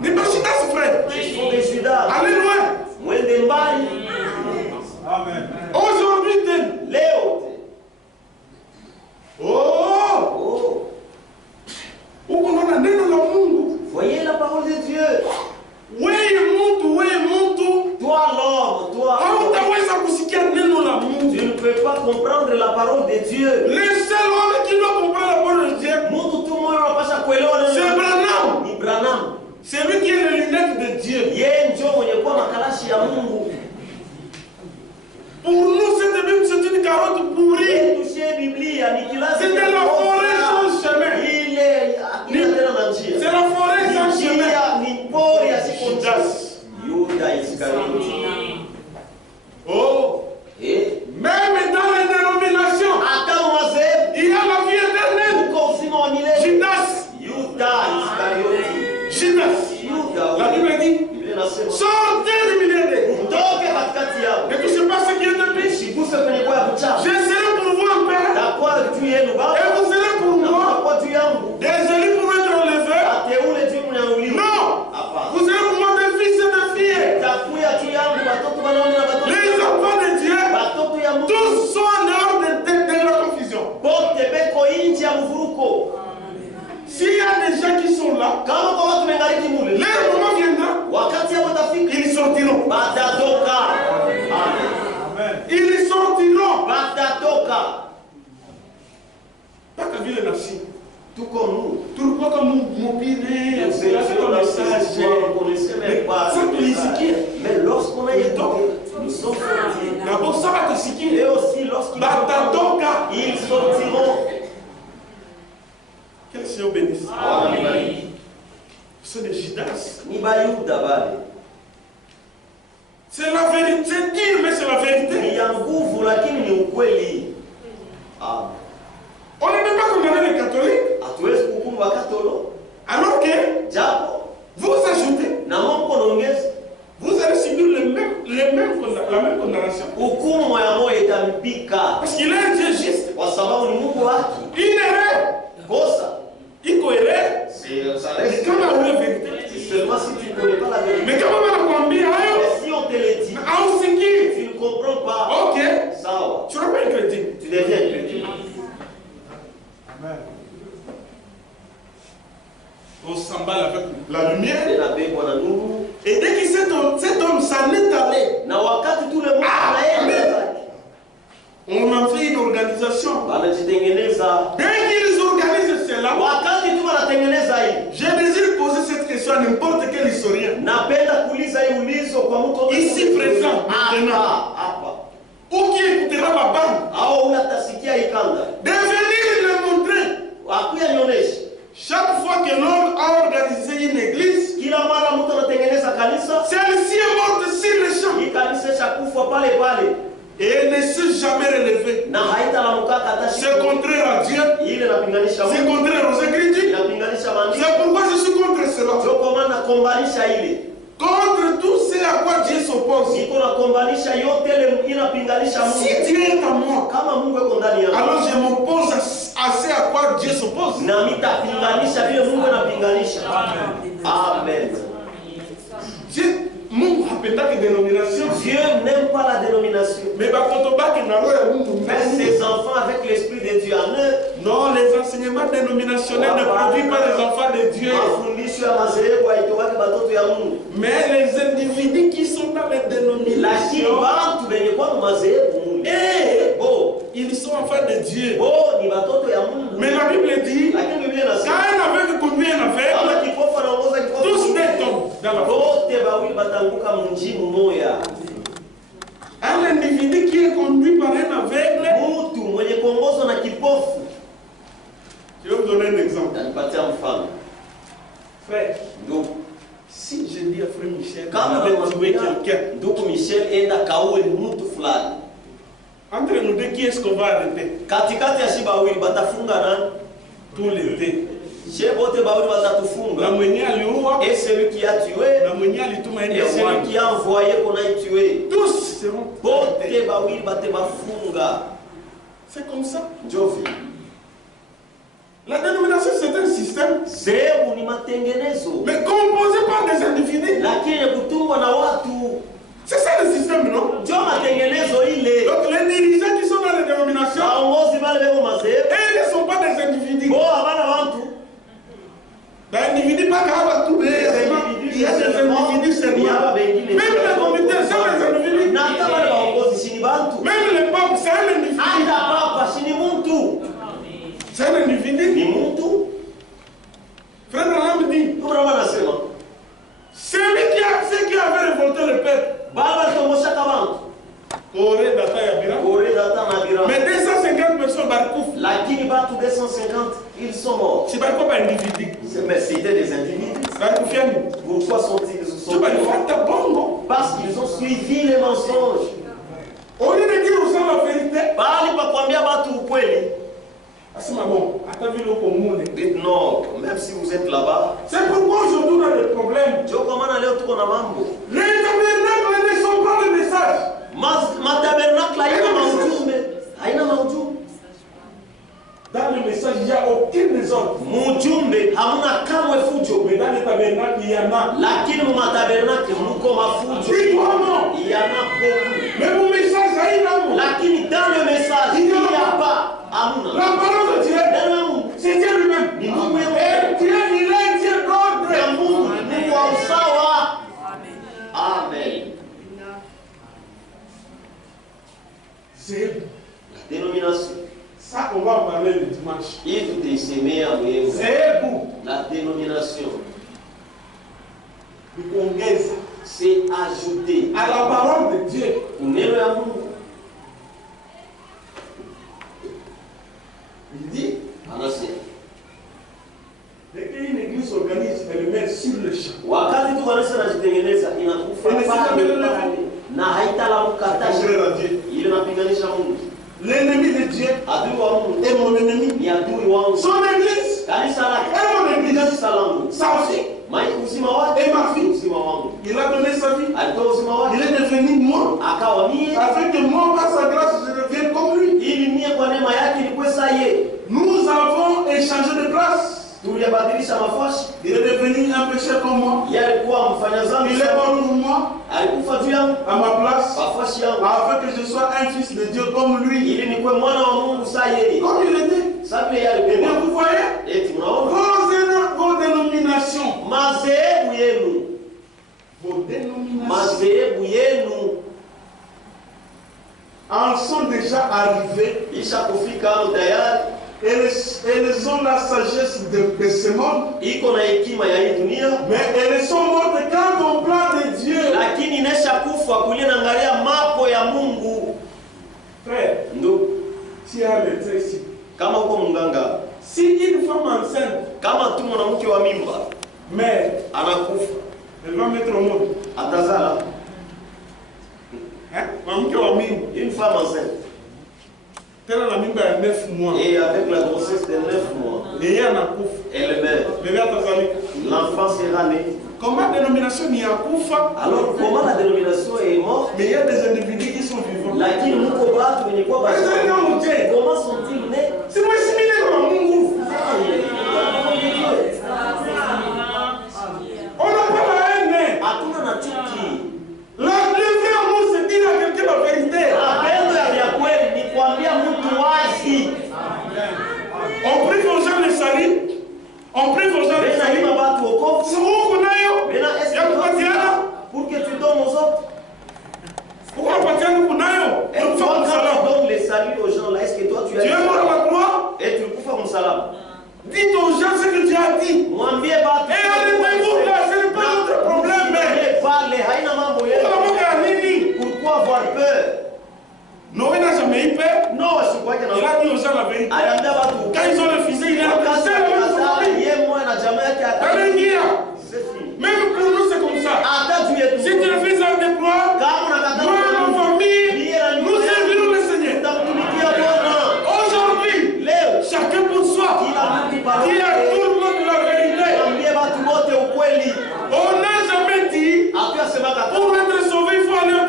N'est pas Judas, frère. Ce sont des Judas. Allez loin. Amen. Aujourd'hui, Léo. Oh. Voyez la parole de Dieu. Toi l'homme, toi. Tu ne peux pas comprendre la parole de Dieu. Le seul homme qui doit comprendre la parole de Dieu, c'est Branham. Ni Branham. C'est lui qui est le lunette de Dieu. Pour nous, cette Bible, c'est une carotte pourrie. C'est de la forêt sans chemin. C'est la forêt sans chemin. Tout comme nous. Nous connaissons même pas le message. Mais lorsqu'on a écouté, nous sommes sortis. Et aussi lorsqu'ils sortiront. Quel Seigneur bénisse. Amen. Ce sont des Judas. C'est la vérité. C'est dur, mais c'est la vérité. On ne peut pas condamner les catholiques. Alors que vous ajoutez, vous allez subir la même condamnation. Parce qu'il est un Dieu juste. Une erreur. Il cohérent. C'est comme la vérité. Seulement si tu ne connais pas la vérité. Mais comment on a combien? Si on te le dit, tu ne comprends pas. Ok. Ça, tu n'es pas un chrétien. Tu deviens un chrétien. Amen. On s'emballe avec la lumière. Et dès que cet homme s'en est allé, on a fait une organisation. Dès qu'ils organisent cela, je désire poser cette question à n'importe quel historien. Ici présent, maintenant. Ou qui écoutera ma bande. De venir le montrer. Chaque fois que l'homme a organisé une église, celle-ci est morte sur le champ. Et elle ne s'est jamais relevée. C'est contraire à Dieu. C'est contraire aux Écritures. C'est pourquoi je suis contre cela. Contre tout ce à quoi Dieu s'oppose. Si Dieu est à moi, alors je m'oppose à ce à quoi Dieu s'oppose. Amen. Dieu n'aime pas la dénomination. Mais ses enfants avec l'esprit de Dieu en eux. Non, les enseignements dénominationnels ne produisent pas les enfants de Dieu. Mais les individus qui sont dans les dénominations, ils sont enfants de Dieu. Mais la Bible dit, quand un aveugle conduit un aveugle, tous tombent dans la faute. Un individu qui est conduit par un aveugle, je vais vous donner un exemple. Frère, si je dis à frère Michel, quand tuer quelqu'un, entre nous deux, qui est-ce qu'on va arrêter? Tous les deux. Et celui qui a tué, et celui qui a envoyé qu'on a tué. Tous seront. C'est comme ça. La dénomination, c'est un système. Mais composé par des individus. C'est ça le système, non? Donc les dirigeants qui sont dans les dénominations, ils ne sont pas des individus. L'individu pas capable de tout. Il y a des individus sérieux. Même les comités, c'est des individus. Même les papes, c'est un individu. C'est un individu. Frère Branham dit, celui qui avait révolté le peuple, mais 250 personnes barcouf. Ils sont morts. C'est pas comme un individu. Mais c'était des individus. Pourquoi sont-ils Parce qu'ils ont suivi les mensonges. Au lieu de dire aux gens la vérité, non, même si vous êtes là-bas. C'est pourquoi aujourd'hui on a des problèmes. Les tabernacles ne sont pas le message. Dans le message, il n'y a aucun désordre. Mais dans le tabernacle, il y en a. Il y en a beaucoup. Mais mon message, dans le message, il n'y a pas. La parole de Dieu, c'est Dieu lui-même. Et Dieu, il est Dieu d'ordre. Amen. C'est la dénomination. Ça, on va en parler le dimanche. C'est la dénomination. C'est ajouter à la parole de Dieu. Il dit, dès qu'une église s'organise, elle met sur le champ. L'ennemi de Dieu est mon ennemi. Son église est mon église. Sa fille et ma fille. Il a donné sa vie. Il est devenu moi. Afin que moi, par sa grâce, je devienne comme lui. Nous avons échangé de place. Il est devenu un pécheur comme moi. Il est mort pour moi. À ma place. Afin que je sois un fils de Dieu comme lui. Comme il était. Et vous voyez vos dénominations. Vos dénominations en sont déjà arrivées. Elles ont la sagesse de ce monde. Mais elles sont mortes quand on parle de Dieu. Frère, tu as le médecin ici. Si une femme enceinte, mais elle va mettre au monde. Une femme enceinte. Et avec la grossesse de 9 mois, elle meurt. L'enfant sera né. Comment la dénomination n'y a pas? Alors comment la dénomination est morte? Mais il y a des individus qui sont vivants. Comment sont-ils nés? C'est moi similaire à Mungu. On n'a pas la haine. La levée en nous, c'est dire à quelqu'un la vérité. On prie aux gens les salis. On prie aux gens les salis. C'est où qu'on a eu? Pour que tu donnes aux autres. Pourquoi on va nous qu'on a eu? Et toi, quand tu donnes les saluts aux gens là, est-ce que toi tu as dit? Tu es mort à la croix? Et tu peux faire mon salam. Dites aux gens ce que tu as dit. Et arrêtez-vous là, ce n'est pas notre problème. Pourquoi avoir peur? Noé n'a jamais eu peur. Non, je crois qu'il il a dit aux gens la vérité. Quand ils ont refusé, il a cassé même pour nous, c'est comme ça. Si tu refuses à te croire, moi et ma famille, nous servirons le Seigneur. Aujourd'hui, chacun pour soi, qui a tout le monde de la vérité. On n'a jamais dit, pour être sauvé, il faut aller au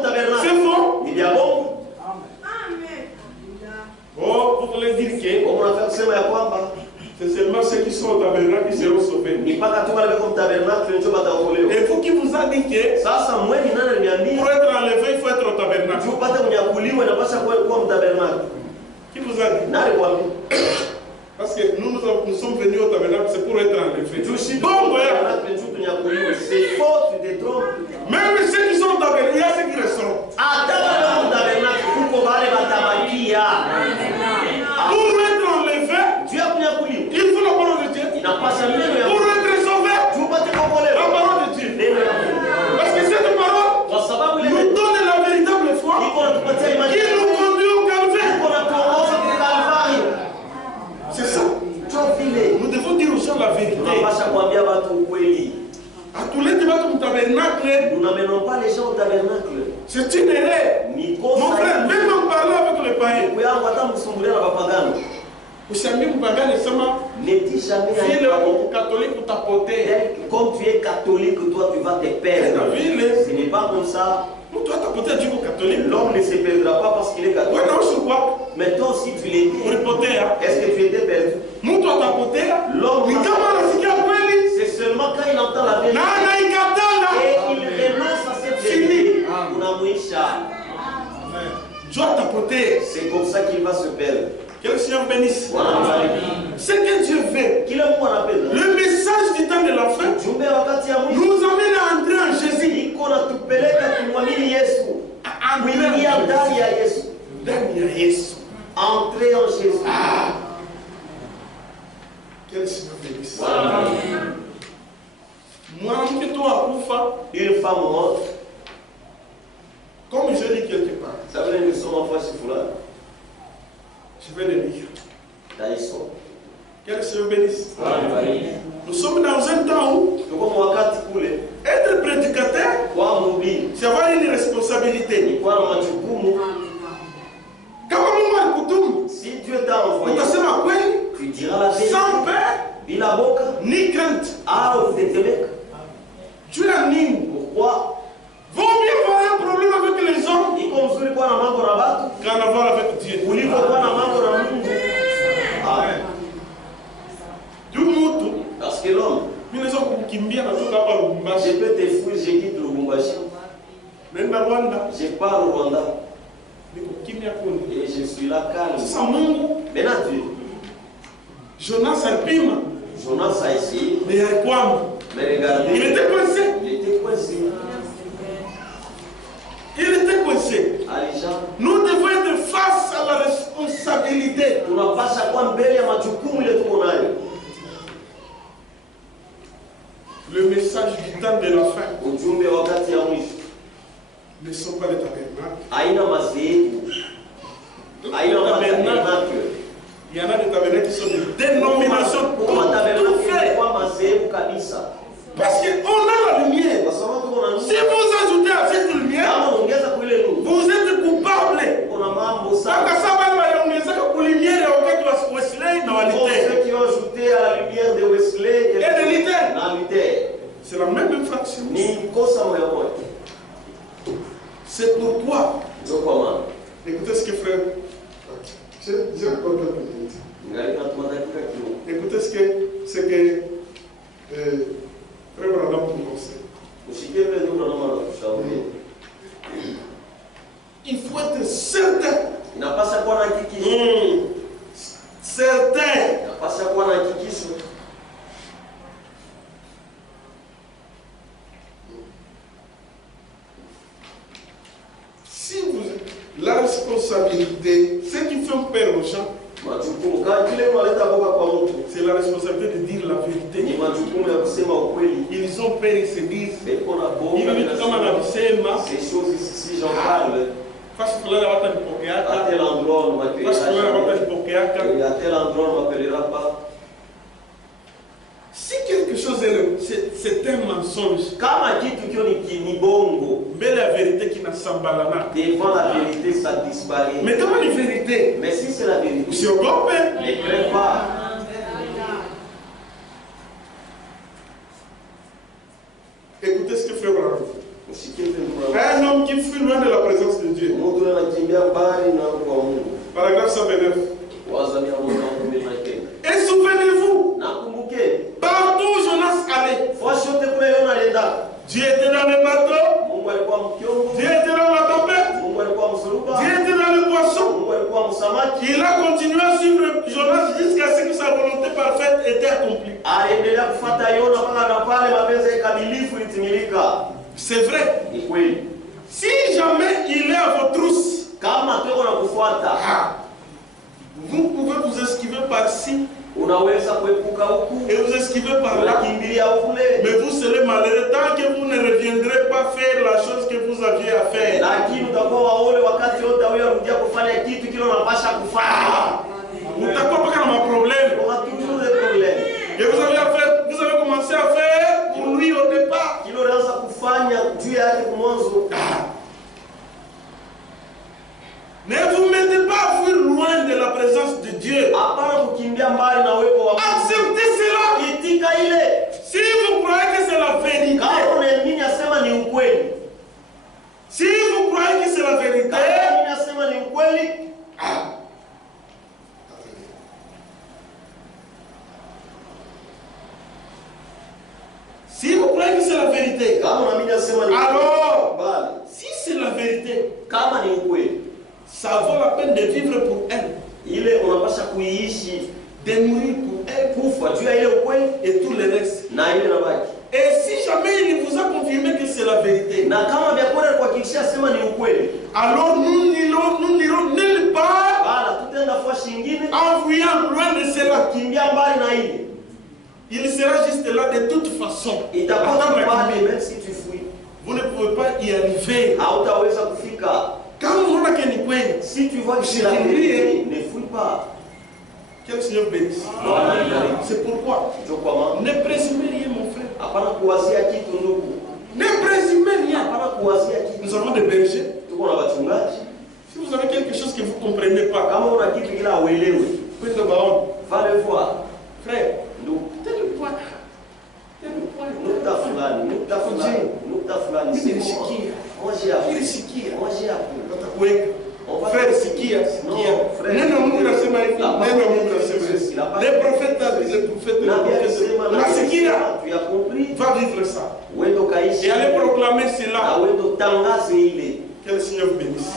tabernacle. C'est faux. Oh, pour te le dire que c'est seulement ceux qui sont au tabernacle qui seront sauvés. Et vous qui vous a dit que pour être enlevé, il faut être au tabernacle. Qui vous a dit? Parce que nous sommes venus au tabernacle, c'est pour être enlevés. Bon, c'est faux, tu te trompes. Même ceux qui sont au tabernacle, il y a ceux qui resteront. Pour être enlevé, il faut la parole de Dieu. Pour être sauvé, la parole de Dieu. Parce que cette parole nous donne la véritable foi qui nous conduit au calvaire. C'est ça. Nous devons dire aux gens la vérité. À tous les débats au tabernacle, nous n'amenons pas les gens au tabernacle. C'est une erreur. Mon frère, même en parlant avec les païens. Vous savez, vous ne dis jamais à un catholique pour tapoter. Comme tu es catholique, toi tu vas te perdre. Ce n'est pas comme ça. Toi, tapoter du catholique. L'homme ne se perdra pas parce qu'il est catholique. Ouais, non, je crois. Mais toi aussi tu l'étais. Est-ce que tu étais perdu? Nous, toi, tapoter. L'homme, c'est seulement quand il entend la vérité et il renonce à cette vérité. C'est comme ça qu'il va se perdre. Que le Seigneur bénisse. Ce que Dieu veut. Le message du temps de la fin nous amène à entrer en Jésus. Entrez en Jésus. Quel Seigneur bénisse. Une femme morte. Comme je lis quelque part. Ça veut dire que son enfant c'est foulard. Je vais le lire. Daïso. Quel Seigneur bénisse. Nous sommes dans un temps où être prédicateur, c'est avoir une responsabilité. Si Dieu t'a envoyé, tu diras la vérité. Sans peur, ni crainte. Tu l'animes. Pourquoi? Vaut mieux avoir un problème avec les hommes qu'en avoir avec Dieu. Parce que l'homme, je peux te fouiller, je quitte Lubumbashi. Je pars au Rwanda. Et je suis là calme. Maintenant Dieu. Jonas a essayé. Mais regardez. Il était coincé. Nous devons être face à la responsabilité. Le message du temps de la fin ne sont pas les tabernacles. Il y en a des tabernacles qui sont des dénominations. Tout fait. Parce qu'on a la lumière. Si vous ajoutez à cette lumière, vous êtes coupable. Ceux qui ont ajouté à la lumière de Wesley et de Luther, c'est la même infraction. C'est pourquoi. Écoutez ce que frère. J'ai encore quelques minutes. Écoutez ce que frère Branham nous conseille. Il faut être certain. Certain. Si vous, la responsabilité, ce qui fait peur aux gens, c'est la responsabilité de dire la vérité. Ils ont peur, ils se disent. Ces choses ici, j'en parle. À tel endroit, on ne m'appellera à tel endroit, on ne m'appellera pas. Si quelque chose c'est un mensonge, mais la vérité qui n'a s'embalana. Devant la vérité, ça disparaît. Mais comment la vérité? Mais si c'est la vérité, ne crains pas. Écoutez ce que fait Abraham. Un homme qui fuit loin de la présence de Dieu. Paragraphe 129. Et souvenez-vous, partout où Jonas allait, Dieu était dans le bateau, Dieu était dans la tempête, Dieu était dans le poisson. Il a continué à suivre Jonas jusqu'à ce que sa volonté parfaite était accomplie. C'est vrai. Si jamais il est à vos trousses, vous pouvez vous esquiver par-ci et vous esquiver par-là. Mais vous serez malheureux tant que vous ne reviendrez pas faire la chose que vous aviez à faire. Vous n'avez pas un problème. Et vous avez commencé à faire pour lui au départ. Ne vous mettez pas à fuir loin de la présence de Dieu. Acceptez cela. Si vous croyez que c'est la vérité, si vous croyez que c'est la vérité, si vous croyez que c'est la vérité, alors, si c'est la vérité, ça vaut la peine de vivre pour elle, de mourir pour elle, et tout le reste. Et si jamais il vous a confirmé que c'est la vérité, alors nous n'irons nulle il sera juste là de toute façon. Même si tu fuis. Vous ne pouvez pas y arriver. Si tu vois que c'est la vérité, ne fouille pas. Quel Seigneur bénisse. C'est pourquoi ne présumez rien, mon frère. Ne présumez rien. Nous avons des bergers. Si vous avez quelque chose que vous ne comprenez pas, va le voir. Frère, tel point. frère Sikia, les prophètes, la Sikia va vivre ça et aller proclamer cela. Que le Seigneur vous bénisse.